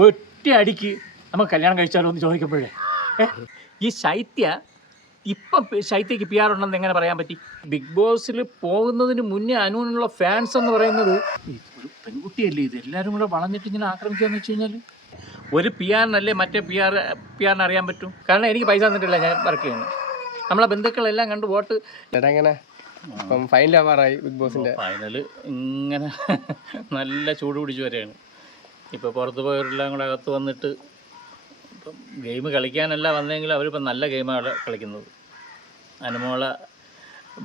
ഒറ്റ അടിക്ക് നമുക്ക് കല്യാണം കഴിച്ചാലോ എന്ന് ചോദിക്കുമ്പോഴേ. ഈ ശൈത്യ ഇപ്പം ശൈത്യക്ക് പി ആർ ഉണ്ടെന്ന് എങ്ങനെ പറയാൻ പറ്റി? ബിഗ് ബോസിൽ പോകുന്നതിന് മുന്നേ അനുവിനുള്ള ഫാൻസ് എന്ന് പറയുന്നത് ഒരു പെൺകുട്ടിയല്ലേ ഇത്? എല്ലാവരും കൂടെ വളഞ്ഞിട്ട് ഇങ്ങനെ ആക്രമിക്കുകയെന്ന് വെച്ച് കഴിഞ്ഞാൽ ഒരു പി ആറിനല്ലേ മറ്റേ പി ആർ പി ആറിന് അറിയാൻ പറ്റും? കാരണം എനിക്ക് പൈസ തന്നിട്ടില്ല ഞാൻ വർക്ക് ചെയ്യുന്നത് നമ്മളെ ബന്ധുക്കളെല്ലാം കണ്ട് വോട്ട് എങ്ങനെ? ഫൈനൽ ആവാറായി ബിഗ് ബോസിന്റെ ഫൈനൽ ഇങ്ങനെ നല്ല ചൂട് പിടിച്ച് വരെയാണ് ഇപ്പോൾ പുറത്ത് പോയവരെല്ലാം കൂടെ അകത്ത് വന്നിട്ട് ഇപ്പം ഗെയിം കളിക്കാനല്ല വന്നെങ്കിലും അവരിപ്പം നല്ല ഗെയിമാണ് കളിക്കുന്നത്. അനുമോള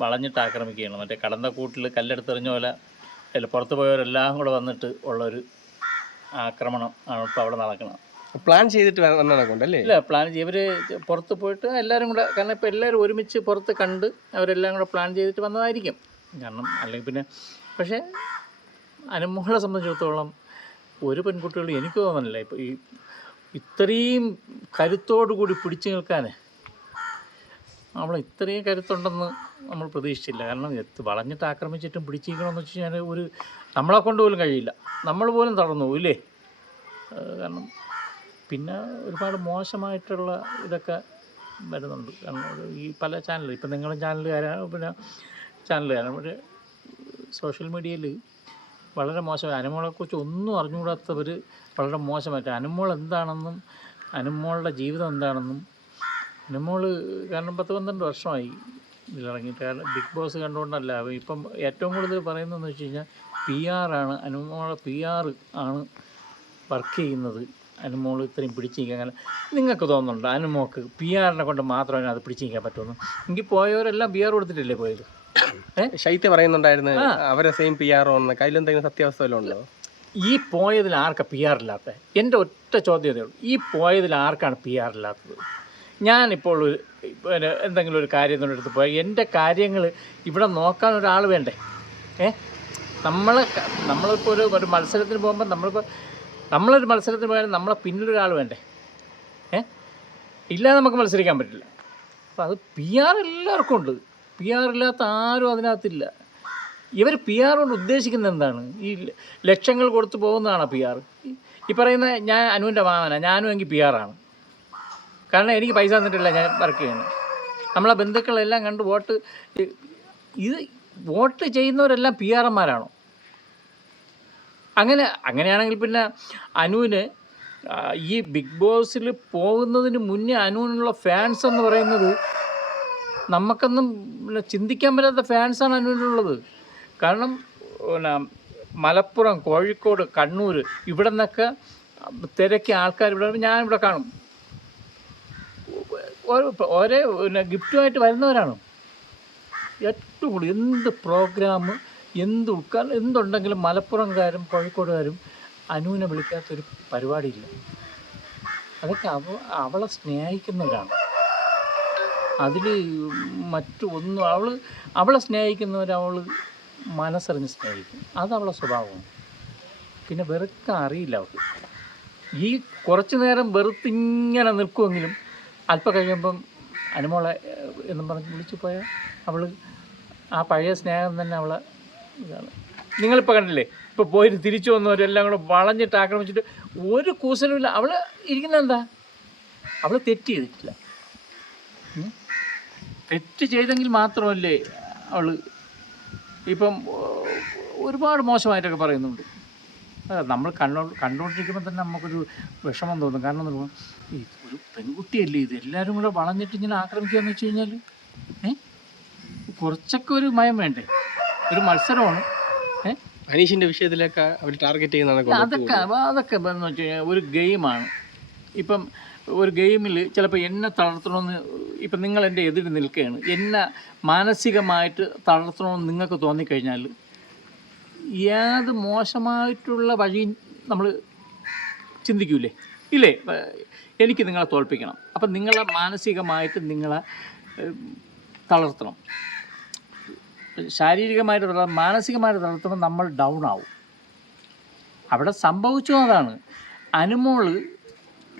വളഞ്ഞിട്ട് ആക്രമിക്കുകയാണ്. മറ്റേ കടന്ന കൂട്ടിൽ കല്ലെടുത്തെറിഞ്ഞ പോലെ അല്ല പുറത്ത് പോയവരെല്ലാം കൂടെ വന്നിട്ട് ഉള്ളൊരു ആക്രമണം ആണ് ഇപ്പോൾ അവിടെ നടക്കുന്നത്. പ്ലാൻ ചെയ്തിട്ട് വന്ന കൊണ്ട് അല്ലേ? ഇല്ല പ്ലാൻ ഇവർ പുറത്ത് പോയിട്ട് എല്ലാവരും കൂടെ കാരണം ഇപ്പോൾ എല്ലാവരും ഒരുമിച്ച് പുറത്ത് കണ്ട് അവരെല്ലാം കൂടെ പ്ലാൻ ചെയ്തിട്ട് വന്നതായിരിക്കും. കാരണം അല്ലെങ്കിൽ പിന്നെ പക്ഷേ അനുമോളെ സംബന്ധിച്ചിടത്തോളം ഒരു പെൺകുട്ടികളും എനിക്ക് തോന്നുന്നില്ല ഇപ്പോൾ ഈ ഇത്രയും കൂടി പിടിച്ചു നിൽക്കാൻ നമ്മൾ ഇത്രയും കരുത്തുണ്ടെന്ന് നമ്മൾ പ്രതീക്ഷിച്ചില്ല. കാരണം എത്ത് വളഞ്ഞിട്ട് ആക്രമിച്ചിട്ടും പിടിച്ചിരിക്കണമെന്ന് വെച്ച് കഴിഞ്ഞാൽ ഒരു നമ്മളെ കൊണ്ട് പോലും കഴിയില്ല. നമ്മൾ പോലും തളർന്നു ഇല്ലേ? കാരണം പിന്നെ ഒരുപാട് മോശമായിട്ടുള്ള ഇതൊക്കെ വരുന്നുണ്ട്. കാരണം ഈ പല ചാനൽ ഇപ്പം നിങ്ങളും ചാനലുകാരാണ് പിന്നെ ചാനലുകാരാണ്. പക്ഷേ സോഷ്യൽ മീഡിയയിൽ വളരെ മോശമായി. അനുമോളെക്കുറിച്ച് ഒന്നും അറിഞ്ഞുകൂടാത്തവർ വളരെ മോശമായിട്ട്. അനുമോൾ എന്താണെന്നും അനുമോളുടെ ജീവിതം എന്താണെന്നും അനുമോൾ കാരണം പത്ത് പന്ത്രണ്ട് വർഷമായി ഇതിലിറങ്ങിയിട്ട് കാരണം ബിഗ് ബോസ് കണ്ടുകൊണ്ടല്ല. ഇപ്പം ഏറ്റവും കൂടുതൽ പറയുന്നതെന്ന് വെച്ച് കഴിഞ്ഞാൽ പി ആറാണ് അനുമോളെ പി ആർ ആണ് വർക്ക് ചെയ്യുന്നത്. അനുമോൾ ഇത്രയും പിടിച്ചിരിക്കാൻ കാരണം നിങ്ങൾക്ക് തോന്നുന്നുണ്ടോ? അനുമോക്ക് പി ആറിനെ കൊണ്ട് മാത്രമേ അത് പിടിച്ചിരിക്കാൻ പറ്റുള്ളൂ. എങ്കിൽ പോയവരെല്ലാം പി ആർ കൊടുത്തിട്ടല്ലേ പോയത്? ശൈത്യ പറയുന്നുണ്ടായിരുന്നു അവരെ സെയിം പി ആർ ഒന്ന് കയ്യിലെന്തെങ്കിലും സത്യാവസ്ഥ വല്ലതും ഉണ്ടോ? ഈ പോയതിൽ ആർക്കാണ് പി ആർ ഇല്ലാത്തത്? എന്റെ ഒറ്റ ചോദ്യമേ ഉള്ളൂ. ഈ പോയതിൽ ആർക്കാണ് പി ആർ ഇല്ലാത്തത്? ഞാനിപ്പോൾ ഒരു പിന്നെ എന്തെങ്കിലും ഒരു കാര്യം കൊണ്ട് എടുത്ത് പോയാൽ എന്റെ കാര്യങ്ങൾ ഇവിടെ നോക്കാൻ ഒരാൾ വേണ്ടേ? ഏ? നമ്മൾ നമ്മളിപ്പോൾ ഒരു ഒരു മത്സരത്തിന് പോകുമ്പോൾ നമ്മളിപ്പോൾ നമ്മളൊരു മത്സരത്തിന് പോയാൽ നമ്മളെ പിന്നിലൊരാൾ വേണ്ടേ? ഏ? ഇല്ലാതെ നമുക്ക് മത്സരിക്കാൻ പറ്റില്ല. അപ്പോൾ അത് പി ആർ എല്ലാവർക്കും ഉണ്ട്. പി ആർ ഇല്ലാത്ത ആരും അതിനകത്തില്ല. ഇവർ പി ആർ കൊണ്ട് ഉദ്ദേശിക്കുന്നത് എന്താണ്? ഈ ലക്ഷങ്ങൾ കൊടുത്തു പോകുന്നതാണ് പി ആർ ഈ പറയുന്ന ഞാൻ അനുവിന്റെ മാമന ഞാനും എങ്കിൽ പി ആറാണ് കാരണം എനിക്ക് പൈസ തന്നിട്ടില്ല ഞാൻ വർക്ക് ചെയ്യുന്നത് നമ്മളെ ബന്ധുക്കളെല്ലാം കണ്ട് വോട്ട് ഇത് വോട്ട് ചെയ്യുന്നവരെല്ലാം പി ആർമാരാണോ അങ്ങനെ അങ്ങനെയാണെങ്കിൽ പിന്നെ അനുവിന് ഈ ബിഗ് ബോസിൽ പോകുന്നതിന് മുന്നേ അനുവിനുള്ള ഫാൻസ് എന്ന് പറയുന്നത് നമുക്കൊന്നും ചിന്തിക്കാൻ പറ്റാത്ത ഫാൻസാണ് അനുവിനുള്ളത് കാരണം പിന്നെ മലപ്പുറം കോഴിക്കോട് കണ്ണൂർ ഇവിടെ നിന്നൊക്കെ തിരക്കി ആൾക്കാർ ഇവിടെ ഞാൻ ഇവിടെ കാണും. ഒരേ പിന്നെ ഗിഫ്റ്റുമായിട്ട് വരുന്നവരാണ്. ഏറ്റവും കൂടുതൽ എന്ത് പ്രോഗ്രാം എന്ത് ഉൾക്കാരണം എന്തുണ്ടെങ്കിലും മലപ്പുറംകാരും കോഴിക്കോടുകാരും അനുവിനെ വിളിക്കാത്തൊരു പരിപാടിയില്ല. അതൊക്കെ അവ അവളെ സ്നേഹിക്കുന്നവരാണ്. അതിൽ മറ്റു ഒന്നും അവൾ അവളെ സ്നേഹിക്കുന്നവരവൾ മനസ്സറിഞ്ഞ് സ്നേഹിക്കും. അതവളെ സ്വഭാവമാണ് പിന്നെ വെറുക്കാൻ അറിയില്ല അവൾക്ക്. ഈ കുറച്ച് നേരം വെറുത്തിങ്ങനെ നിൽക്കുമെങ്കിലും അല്പം കഴിയുമ്പം അനുമോളെ എന്നും പറഞ്ഞ് വിളിച്ചു പോയാൽ അവൾ ആ പഴയ സ്നേഹം തന്നെ അവളെ ഇതാണ്. നിങ്ങളിപ്പോൾ കണ്ടില്ലേ? ഇപ്പോൾ പോയിട്ട് തിരിച്ചു വന്നവരെല്ലാം കൂടെ വളഞ്ഞിട്ട് ആക്രമിച്ചിട്ട് ഒരു കൂസലുമില്ല അവൾ ഇരിക്കുന്നത് എന്താ അവൾ തെറ്റ് ചെയ്തിട്ടില്ല? തെറ്റ് ചെയ്തെങ്കിൽ മാത്രമല്ലേ അവൾ ഇപ്പം ഏഹ്, ഒരുപാട് മോശമായിട്ടൊക്കെ പറയുന്നുണ്ട്. നമ്മൾ കണ്ടോ കണ്ടുകൊണ്ടിരിക്കുമ്പോൾ തന്നെ നമുക്കൊരു വിഷമം തോന്നും. കാരണം എന്താ പറയുക, ഈ ഒരു പെൺകുട്ടിയല്ലേ ഇത്? എല്ലാവരും കൂടെ വളഞ്ഞിട്ട് ഇങ്ങനെ ആക്രമിക്കുകയെന്ന് വെച്ച് കഴിഞ്ഞാൽ ഏ? കുറച്ചൊക്കെ ഒരു മയം വേണ്ടേ? ഒരു മത്സരമാണ് ഏ? അനീഷിന്റെ വിഷയത്തിലൊക്കെ അവർ ടാർഗറ്റ് ചെയ്യുന്ന അതൊക്കെ അതൊക്കെ എന്ന് വെച്ച് കഴിഞ്ഞാൽ ഒരു ഗെയിമാണ്. ഇപ്പം ഒരു ഗെയിമിൽ ചിലപ്പോൾ എന്നെ തളർത്തണമെന്ന് ഇപ്പം നിങ്ങൾ എന്റെ എതിര് നിൽക്കുകയാണ്. എന്നെ മാനസികമായിട്ട് തളർത്തണമെന്ന് നിങ്ങൾക്ക് തോന്നിക്കഴിഞ്ഞാൽ ഏത് മോശമായിട്ടുള്ള വഴി നമ്മൾ ചിന്തിക്കൂലേ? ഇല്ലേ? എനിക്ക് നിങ്ങളെ തോൽപ്പിക്കണം. അപ്പം നിങ്ങളെ മാനസികമായിട്ട് നിങ്ങളെ തളർത്തണം. ശാരീരികമായിട്ട് തളർ മാനസികമായിട്ട് തളർത്തുമ്പോൾ നമ്മൾ ഡൗൺ ആവും. അവിടെ സംഭവിച്ചു അതാണ്. അനുമോൾ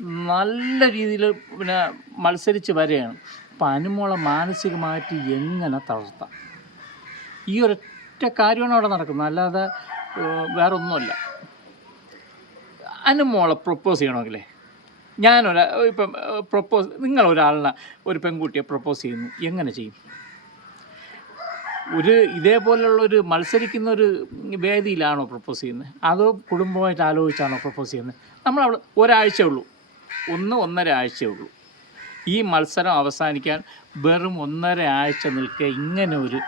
നല്ല രീതിയിൽ പിന്നെ മത്സരിച്ച് വരികയാണ്. അപ്പം അനുമോളെ മാനസികമായിട്ട് എങ്ങനെ തളർത്താം? ഈ ഒരൊറ്റ കാര്യമാണ് അവിടെ നടക്കുന്നത്. അല്ലാതെ വേറെ ഒന്നുമല്ല അനുമോളെ പ്രപ്പോസ് ചെയ്യണമെങ്കിലേ. ഞാനൊരാ ഇപ്പം പ്രപ്പോസ് നിങ്ങൾ ഒരാളിനെ ഒരു പെൺകുട്ടിയെ പ്രപ്പോസ് ചെയ്യുന്നു. എങ്ങനെ ചെയ്യും? ഒരു ഇതേപോലെയുള്ള ഒരു മത്സരിക്കുന്ന ഒരു വേദിയിലാണോ പ്രപ്പോസ് ചെയ്യുന്നത്? അതോ കുടുംബമായിട്ട് ആലോചിച്ചാണോ പ്രപ്പോസ് ചെയ്യുന്നത്? നമ്മൾ അവിടെ ഒരാഴ്ച ഉള്ളൂ. ഒന്ന് ഒന്നര ആഴ്ചയേ ഉള്ളൂ. ഈ മത്സരം അവസാനിക്കാൻ വെറും ഒന്നര ആഴ്ച നിൽക്കുക ഇങ്ങനെ ഒരു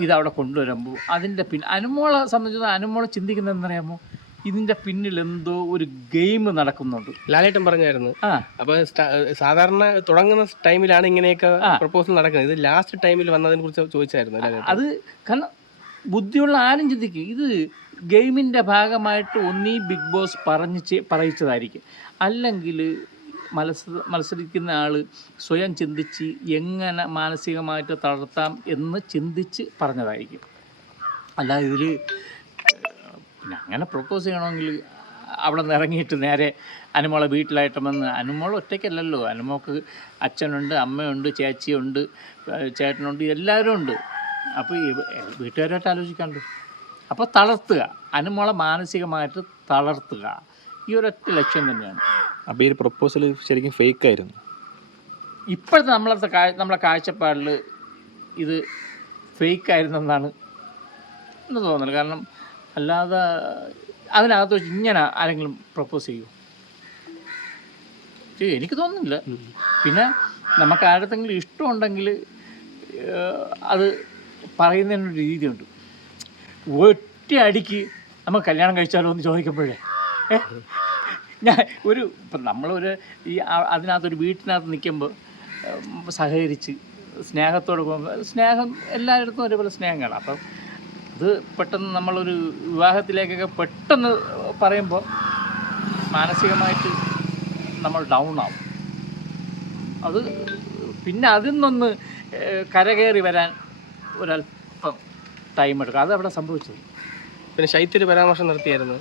ഇതവിടെ കൊണ്ടുവരുമ്പോൾ അതിന്റെ പിന്നെ അനുമോളെ സംബന്ധിച്ച് അനുമോളെ ചിന്തിക്കുന്നത് എന്തറിയാമോ ഇതിന്റെ പിന്നിൽ എന്തോ ഒരു ഗെയിം നടക്കുന്നുണ്ട്. ലാലേട്ടൻ പറഞ്ഞായിരുന്നു. ആ. അപ്പൊ സ്റ്റ- സാധാരണ തുടങ്ങുന്ന ടൈമിലാണ് ഇങ്ങനെയൊക്കെ പ്രപ്പോസൽ നടക്കുന്നത്. ഇത് ലാസ്റ്റ് ടൈമിൽ വന്നതിനെ കുറിച്ച് ചോദിച്ചായിരുന്നു ലാലേട്ടൻ. അത് കാരണം ബുദ്ധിയുള്ള ആരും ചിന്തിക്കും. ഇത് ഗെയിമിന്റെ ഭാഗമായിട്ട് ഒന്നീ ബിഗ് ബോസ് പറഞ്ഞ് പറയിച്ചതായിരിക്കും. അല്ലെങ്കിൽ മത്സ മത്സരിക്കുന്ന ആൾ സ്വയം ചിന്തിച്ച് എങ്ങനെ മാനസികമായിട്ട് തളർത്താം എന്ന് ചിന്തിച്ച് പറഞ്ഞതായിരിക്കും. അല്ലാതെ ഇതിൽ പിന്നെ അങ്ങനെ പ്രപ്പോസ് ചെയ്യണമെങ്കിൽ അവിടെ നിന്ന് ഇറങ്ങിയിട്ട് നേരെ അനുമോളെ വീട്ടിലായിട്ട് വന്ന് അനുമോൾ ഒറ്റയ്ക്കല്ലല്ലോ. അനുമോൾക്ക് അച്ഛനുണ്ട് അമ്മയുണ്ട് ചേച്ചിയുണ്ട് ചേട്ടനുണ്ട് എല്ലാവരും ഉണ്ട്. അപ്പോൾ ഈ വീട്ടുകാരുമായിട്ട് ആലോചിക്കാണ്ട്. അപ്പോൾ തളർത്തുക. അനുമോളെ മാനസികമായിട്ട് തളർത്തുക. ഈ ഒരൊറ്റ ലക്ഷ്യം തന്നെയാണ്. അപ്പോൾ ഈ പ്രപ്പോസൽ ശരിക്കും ഫേക്ക് ആയിരുന്നു. ഇപ്പോഴത്തെ നമ്മളത്തെ കാ നമ്മളെ കാഴ്ചപ്പാടിൽ ഇത് ഫേക്ക് ആയിരുന്നെന്നാണ് എന്ന് തോന്നുന്നത് കാരണം അല്ലാതെ അതിനകത്ത് വെച്ച് ഇങ്ങനെ ആരെങ്കിലും പ്രപ്പോസ് ചെയ്യൂ? എനിക്ക് തോന്നുന്നില്ല. പിന്നെ നമുക്ക് ആരുടെ ഇഷ്ടമുണ്ടെങ്കിൽ അത് പറയുന്നതിനൊരു രീതിയുണ്ട്. ഒറ്റ അടിക്ക് നമ്മൾ കല്യാണം കഴിച്ചാലോ എന്ന് ചോദിക്കുമ്പോഴേ. ഞാൻ ഒരു ഇപ്പം നമ്മളൊരു ഈ അതിനകത്തൊരു വീട്ടിനകത്ത് നിൽക്കുമ്പോൾ സഹകരിച്ച് സ്നേഹത്തോടെ സ്നേഹം എല്ലായിടത്തും ഒരേപോലെ സ്നേഹം കാണാം അപ്പം അത് പെട്ടെന്ന് നമ്മളൊരു വിവാഹത്തിലേക്കൊക്കെ പെട്ടെന്ന് പറയുമ്പോൾ മാനസികമായിട്ട് നമ്മൾ ഡൗൺ ആവും അത് പിന്നെ അതിൽ നിന്നൊന്ന് കരകയറി വരാൻ ഒരല്പം ടൈം എടുക്കും. അവിടെ സംഭവിച്ചത്. പിന്നെ ശൈത്യൊരു പരാമർശം നടത്തിയായിരുന്നു.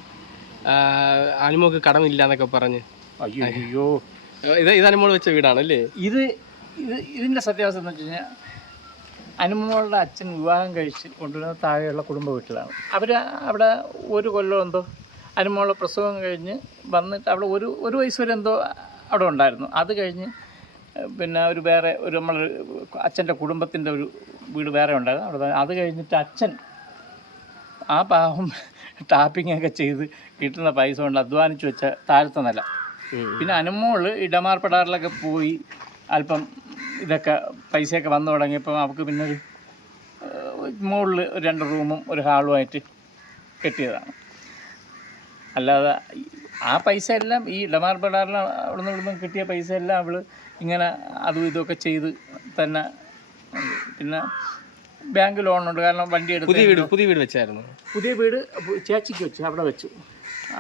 അനുമോക്ക് കടമില്ല എന്നൊക്കെ പറഞ്ഞ്. അയ്യോ. അയ്യോ ഇത് ഇത് അനുമോൾ വെച്ച വീടാണല്ലേ ഇത് ഇത് ഇതിന്റെ സത്യാവസ്ഥ എന്ന് വെച്ച് കഴിഞ്ഞാൽ അനുമോളുടെ അച്ഛൻ വിവാഹം കഴിച്ച് കൊണ്ടുവരുന്ന താഴെയുള്ള കുടുംബ വീട്ടിലാണ്. അവർ അവിടെ ഒരു കൊല്ലം എന്തോ അനുമോളുടെ പ്രസവം കഴിഞ്ഞ് വന്നിട്ട് അവിടെ ഒരു ഒരു വയസ്സ് വരെ എന്തോ അവിടെ ഉണ്ടായിരുന്നു. അത് കഴിഞ്ഞ് പിന്നെ ഒരു വേറെ ഒരു നമ്മൾ അച്ഛന്റെ കുടുംബത്തിന്റെ ഒരു വീട് വേറെ ഉണ്ടായിരുന്നു. അവിടെ അത് കഴിഞ്ഞിട്ട് അച്ഛൻ ആ പാവം ടാപ്പിംഗ് ഒക്കെ ചെയ്ത് കിട്ടുന്ന പൈസ കൊണ്ട് അധ്വാനിച്ച് വെച്ച താഴത്തെ നില. പിന്നെ അനുമോൾ ഇടമാർപ്പെടാറിലൊക്കെ പോയി അല്പം ഇതൊക്കെ പൈസയൊക്കെ വന്നു തുടങ്ങിയപ്പോൾ അവൾക്ക് പിന്നെ ഒരു മുകളിൽ രണ്ട് റൂമും ഒരു ഹാളുമായിട്ട് കെട്ടിയതാണ്. അല്ലാതെ ആ പൈസ എല്ലാം ഈ ഇടമാർപ്പെടാറിൽ അവിടെ നിന്ന് കിട്ടിയ പൈസ എല്ലാം അവൾ ഇങ്ങനെ അതും ഇതൊക്കെ ചെയ്ത് തന്നെ പിന്നെ ബാങ്ക് ലോണുണ്ട്. കാരണം വണ്ടി എടുത്ത് പുതിയ വീട് പുതിയ വീട് വെച്ചായിരുന്നു. പുതിയ വീട് ചേച്ചിക്ക് വെച്ചു അവിടെ വെച്ചു.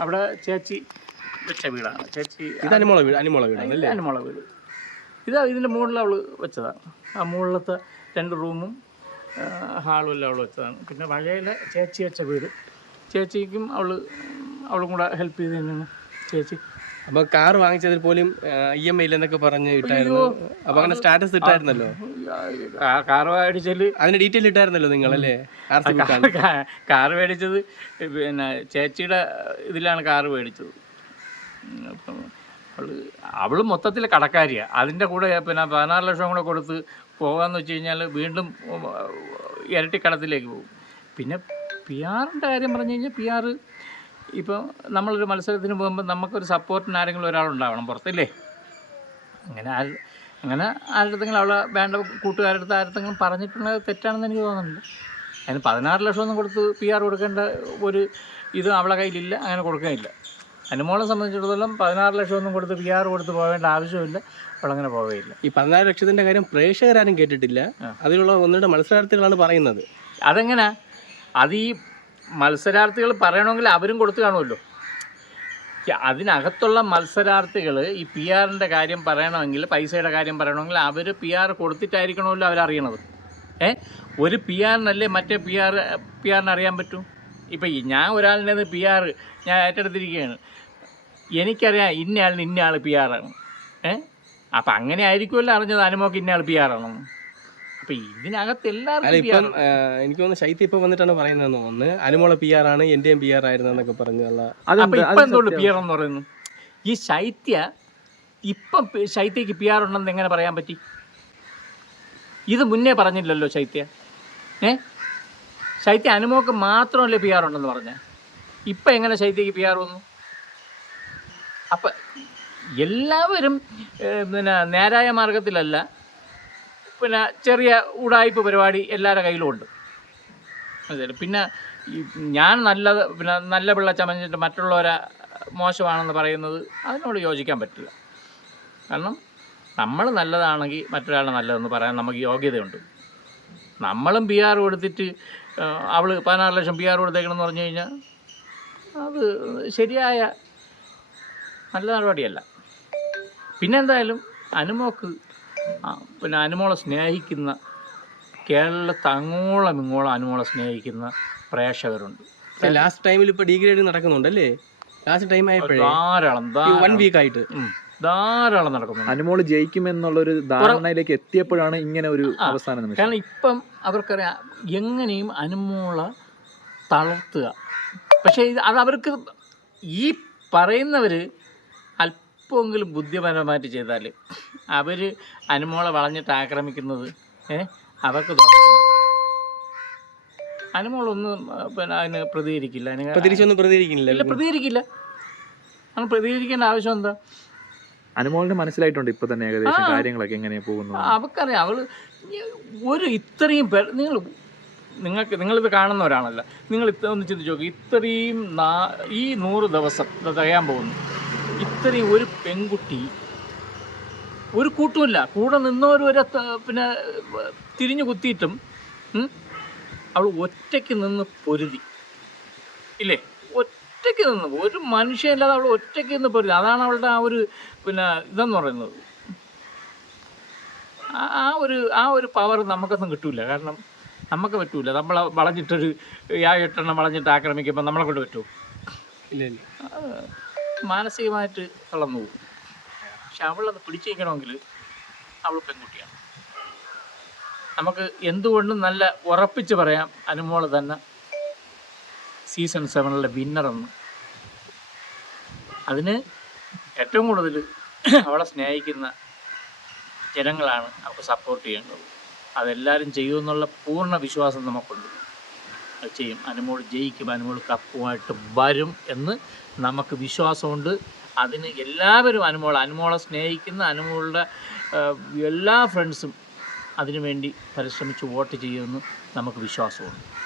അവിടെ ചേച്ചി വെച്ച വീടാണ്. ചേച്ചി ഇത് അനുമോള വീട് അനുമോള വീടാണ് അല്ലേ? അനുമുള വീട്. ഇതാ ഇതിന്റെ മുകളിൽ അവൾ വെച്ചതാണ് ആ മുകളിലത്തെ രണ്ട് റൂമും ഹാളും എല്ലാം അവൾ വെച്ചതാണ്. പിന്നെ വഴയിലെ ചേച്ചി വെച്ച വീട്. ചേച്ചിക്കും അവൾ അവളും കൂടെ ഹെൽപ്പ് ചെയ്ത് തന്നെയാണ് ചേച്ചി അപ്പൊ കാർ വാങ്ങിച്ചതിൽ പോലും ഇ എം ഐ ഇല്ലെന്നൊക്കെ പറഞ്ഞ് ഇട്ടായിരുന്നു. അപ്പൊ അങ്ങനെ സ്റ്റാറ്റസ് ഇട്ടായിരുന്നല്ലോ. കാർ മേടിച്ചാൽ അതിന്റെ ഡീറ്റെയിൽ ഇട്ടായിരുന്നല്ലോ നിങ്ങൾ അല്ലേ കാർ മേടിച്ചത് പിന്നെ ചേച്ചിയുടെ ഇതിലാണ് കാർ മേടിച്ചത്. അപ്പം അവൾ അവൾ മൊത്തത്തിൽ കടക്കാരിയാണ് അതിന്റെ കൂടെ പിന്നെ പതിനാറ് ലക്ഷം കൂടെ കൊടുത്ത് പോകാന്ന് വെച്ച് കഴിഞ്ഞാൽ വീണ്ടും ഇരട്ടിക്കടത്തിലേക്ക് ഇരട്ടി കടത്തിലേക്ക് പോകും. പിന്നെ പി ആറിന്റെ കാര്യം പറഞ്ഞു കഴിഞ്ഞാൽ പി ആറ് ഇപ്പം നമ്മളൊരു മത്സരത്തിന് പോകുമ്പോൾ നമുക്കൊരു സപ്പോർട്ടിന് ആരെങ്കിലും ഒരാളുണ്ടാവണം പുറത്തില്ലേ? അങ്ങനെ ആര് അങ്ങനെ ആരുടെങ്കിലും അവളെ വേണ്ട കൂട്ടുകാരുടെ അടുത്ത് ആരുടെങ്കിലും പറഞ്ഞിട്ടുള്ളത് തെറ്റാണെന്ന് എനിക്ക് തോന്നുന്നുണ്ട്. അതിന് പതിനാറ് ലക്ഷം ഒന്നും കൊടുത്ത് പി ആർ കൊടുക്കേണ്ട ഒരു ഇത് അവളെ കയ്യിലില്ല അങ്ങനെ കൊടുക്കാനില്ല അനുമോളെ സംബന്ധിച്ചിടത്തോളം പതിനാറ് ലക്ഷം ഒന്നും കൊടുത്ത് പി ആർ കൊടുത്ത് പോകേണ്ട ആവശ്യമില്ല അവളങ്ങനെ പോവുകയില്ല ഈ പതിനാറ് ലക്ഷത്തിന്റെ കാര്യം പ്രേക്ഷകരാരും കേട്ടിട്ടില്ല. അതിലുള്ള ഒന്നിന്റെ മത്സരാർത്ഥികളാണ് പറയുന്നത്. അതെങ്ങനെ? അത് ഈ മത്സരാർത്ഥികൾ പറയണമെങ്കിൽ അവരും കൊടുത്തു കാണുമല്ലോ. അതിനകത്തുള്ള മത്സരാർത്ഥികൾ ഈ പി ആറിന്റെ കാര്യം പറയണമെങ്കിൽ പൈസയുടെ കാര്യം പറയണമെങ്കിൽ അവർ പി ആർ കൊടുത്തിട്ടായിരിക്കണമല്ലോ അവരറിയണത്. ഏ? ഒരു പി ആറിനല്ലേ മറ്റേ പി ആർ പി ആറിന് അറിയാൻ പറ്റൂ? ഇപ്പം ഞാൻ ഒരാളിന്റെ പി ആർ ഞാൻ ഏറ്റെടുത്തിരിക്കുകയാണ്. എനിക്കറിയാം ഇന്നയാളിന് ഇന്നയാൾ പി ആറാണ് ഏ? അപ്പം അങ്ങനെ ആയിരിക്കുമല്ലോ അറിഞ്ഞത്. അനുമോക്ക് ഇന്നയാൾ പി ആറാണെന്ന് അപ്പൊ ഇതിനകത്ത് എല്ലാവർക്കും ഇപ്പം PR ആ, എനിക്ക് തോന്നുന്നു ശൈത്യ ഇപ്പൊ വന്നിട്ടാണ് പറയുന്നതെന്ന് തോന്നുന്നു. അനുമോള പി ആർ ആണ് എന്റെയും പി ആർ ആയിരുന്നു എന്നൊക്കെ പറഞ്ഞുള്ള അപ്പൊ ഇപ്പൊ എന്തുകൊണ്ട് പി ആർ എന്ന് പറയുന്നു? ഈ ശൈത്യ ഇപ്പം പി- ശൈത്യക്ക് പി ആർ ഉണ്ടെന്ന് എങ്ങനെ പറയാൻ പറ്റി? ഇത് മുന്നേ പറഞ്ഞില്ലല്ലോ ശൈത്യ. ഏ? ശൈത്യ അനുമോക്ക് മാത്രമല്ലേ പി ആർ ഉണ്ടെന്ന് പറഞ്ഞ. ഇപ്പം എങ്ങനെ ശൈത്യക്ക് പി ആർ വന്നു? അപ്പം എല്ലാവരും ഏ, പിന്നെ നേരായ മാർഗത്തിലല്ല പിന്നെ ചെറിയ ഉടായ്പ പരിപാടി എല്ലാവരുടെ കയ്യിലും ഉണ്ട്. പിന്നെ ഞാൻ നല്ലത് പിന്നെ നല്ല പിള്ള ചമഞ്ഞിട്ട് മറ്റുള്ളവരെ മോശമാണെന്ന് പറയുന്നത് അതിനോട് യോജിക്കാൻ പറ്റില്ല. കാരണം നമ്മൾ നല്ലതാണെങ്കിൽ മറ്റൊരാളെ നല്ലതെന്ന് പറയാൻ നമുക്ക് യോഗ്യതയുണ്ട്. നമ്മളും പി ആർ കൊടുത്തിട്ട് അവൾ പതിനാറ് ലക്ഷം പി ആർ കൊടുത്തേക്കണമെന്ന് പറഞ്ഞു കഴിഞ്ഞാൽ അത് ശരിയായ നല്ല നടപടിയല്ല. പിന്നെന്തായാലും അനുമോക്ക് പിന്നെ അനുമോളെ സ്നേഹിക്കുന്ന കേരളത്തെ അങ്ങോളം ഇങ്ങോളം അനുമോളെ സ്നേഹിക്കുന്ന പ്രേക്ഷകരുണ്ട്. ലാസ്റ്റ് ടൈമിൽ ഇപ്പൊ ഡിഗ്രേഡ് നടക്കുന്നുണ്ടല്ലേ? ലാസ്റ്റ് ടൈം ആയപ്പോഴേ ധാരാളം വൺ വീക്ക് ആയിട്ട്. ധാരാളം നടക്കുന്നുണ്ട്. അനുമോൾ ജയിക്കുമെന്നുള്ളൊരു ധാരണയിലേക്ക് എത്തിയപ്പോഴാണ് ഇങ്ങനെ ഒരു അവസാനം അവസാന നിമിഷം. കാരണം ഇപ്പം അവർക്കറിയാം എങ്ങനെയും അനുമോള തളർത്തുക. പക്ഷേ ഇത് അത് അവർക്ക് ഈ പറയുന്നവർ അല്പമെങ്കിലും ബുദ്ധിപരമായിട്ട് ചെയ്താൽ അവർ അനുമോളെ വളഞ്ഞിട്ട് ആക്രമിക്കുന്നത് ഏ? അവർക്ക് ദോഷത്തില്ല അനുമോളൊന്നും പിന്നെ അതിന് പ്രതികരിക്കില്ല. അതിന് ഇല്ല പ്രതികരിക്കില്ല. അങ്ങനെ പ്രതികരിക്കേണ്ട ആവശ്യം എന്താ? അനുമോളിന് മനസ്സിലായിട്ടുണ്ട് ഇപ്പൊ തന്നെ ഏകദേശം. കാര്യങ്ങളൊക്കെ എങ്ങനെയാ പോകുന്നത്. അവക്കറിയാം. അവൾ ഒരു ഇത്രയും പേർ നിങ്ങൾ നിങ്ങൾക്ക് നിങ്ങളിത് കാണുന്നവരാണല്ലോ നിങ്ങൾ ഇത്ര ഒന്ന് ചിന്തിച്ച് നോക്കുക ഇത്രയും ഈ നൂറ് ദിവസം ഇത് തികയാൻ പോകുന്നു. ഇത്രയും ഒരു പെൺകുട്ടി ഒരു കൂട്ടുമില്ല. കൂടെ നിന്നവർ വരെ പിന്നെ തിരിഞ്ഞു കുത്തിയിട്ടും അവൾ ഒറ്റയ്ക്ക് നിന്ന് പൊരുതി. ഇല്ലേ? ഒറ്റയ്ക്ക് നിന്ന് ഒരു മനുഷ്യനില്ലാതെ അവൾ ഒറ്റയ്ക്ക് നിന്ന് പൊരുതി. അതാണ് അവളുടെ ആ ഒരു പിന്നെ ഇതെന്ന് പറയുന്നത്. ആ- ഒരു ആ ഒരു പവർ നമുക്കൊന്നും കിട്ടൂല. കാരണം നമുക്ക് പറ്റൂല. നമ്മൾ വളഞ്ഞിട്ടൊരു യാ എട്ടെണ്ണം വളഞ്ഞിട്ട് ആക്രമിക്കുമ്പോൾ നമ്മളെ കൊണ്ട് പറ്റുമോ ഇല്ല ഇല്ല. മാനസികമായിട്ട് തളർന്നു പോകും പക്ഷെ അവളത് പിടിച്ചിരിക്കണമെങ്കിൽ അവൾ പെൺകുട്ടിയാണ്. നമുക്ക് എന്തുകൊണ്ടും നല്ല ഉറപ്പിച്ച് പറയാം അനുമോൾ തന്നെ സീസൺ സെവനിലെ വിന്നറെന്ന്. അതിന് ഏറ്റവും കൂടുതൽ അവളെ സ്നേഹിക്കുന്ന ജനങ്ങളാണ് അവൾക്ക് സപ്പോർട്ട് ചെയ്യേണ്ടത്. അതെല്ലാവരും ചെയ്യുമെന്നുള്ള പൂർണ വിശ്വാസം നമുക്കുണ്ട്. ചെയ്യും. അനുമോൾ ജയിക്കും അനുമോൾ കപ്പുമായിട്ട് വരും എന്ന് നമുക്ക് വിശ്വാസമുണ്ട്. അതിന് എല്ലാവരും അനുമോൾ അനുമോളെ സ്നേഹിക്കുന്ന അനുമോളുടെ എല്ലാ ഫ്രണ്ട്സും അതിനുവേണ്ടി പരിശ്രമിച്ച് വോട്ട് ചെയ്യുമെന്ന് നമുക്ക് വിശ്വാസമുണ്ട്.